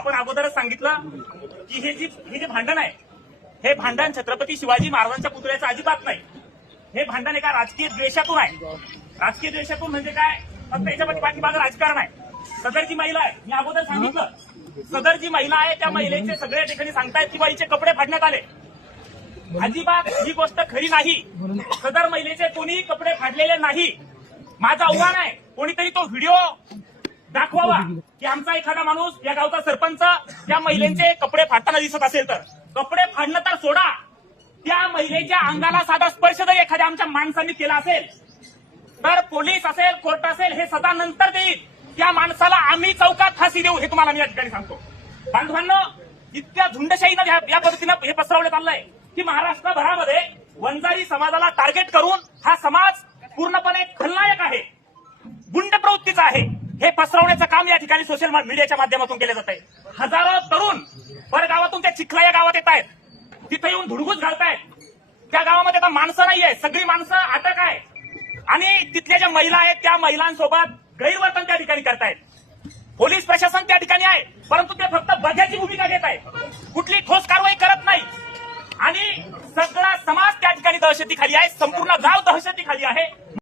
आपण अगोदरच सांगितलं की हे जे भांडण आहे, हे भांडण छत्रपती शिवाजी महाराजांच्या पुतळ्याचं अजिबात नाही. हे भांडण एका राजकीय द्वेषातून आहे. राजकीय द्वेषातून म्हणजे काय, फक्त याच्यामध्ये पाठीमागं राजकारण आहे. सदरची महिला आहे, मी अगोदर सांगितलं, सदर जी महिला आहे त्या महिलेचे सगळ्या ठिकाणी सांगतायत की बाईचे कपडे फाडण्यात आले. अजिबात ही गोष्ट खरी नाही. सदर महिलेचे कोणी कपडे फाडलेले नाही. माझं आव्हान आहे, कोणीतरी तो व्हिडिओ दाखवावा की आमचा एखादा माणूस, या गावचा सरपंच त्या महिलेचे कपडे फाडताना दिसत असेल तर. कपडे फाडणं तर सोडा, त्या महिलेच्या अंगाला साधा स्पर्श जर एखाद्या आमच्या माणसांनी केला असेल तर पोलीस असेल, कोर्ट असेल, हे सदा नंतर देईल. त्या माणसाला आम्ही चौकात फाशी देऊ, हे तुम्हाला मी या ठिकाणी सांगतो. बांधवांनो, इतक्या झुंडशाहीनं या पद्धतीनं हे पसरवण्यात आलंय की महाराष्ट्रभरामध्ये वंजारी समाजाला टार्गेट करून हा समाज पूर्णपणे खलनायक आहे, गुंड प्रवृत्तीचा आहे, हे पसरवण्याचं काम या ठिकाणी सोशल मीडियाच्या माध्यमातून केलं जात आहे. हजारो तरुण परगावातून त्या चिखला या गावात येत आहेत, तिथे येऊन धुडगूस घालतायत. त्या गावामध्ये आता माणसं नाहीये, सगळी माणसं अटक आहे आणि तिथल्या ज्या महिला आहेत त्या महिलांसोबत गैरवर्तन त्या ठिकाणी करतायत. पोलीस प्रशासन त्या ठिकाणी आहे, परंतु ते फक्त बघ्याची भूमिका घेत आहे, कुठली ठोस कारवाई करत नाही आणि सगळा समाज त्या ठिकाणी दहशतीखाली आहे, संपूर्ण गाव दहशतीखाली आहे.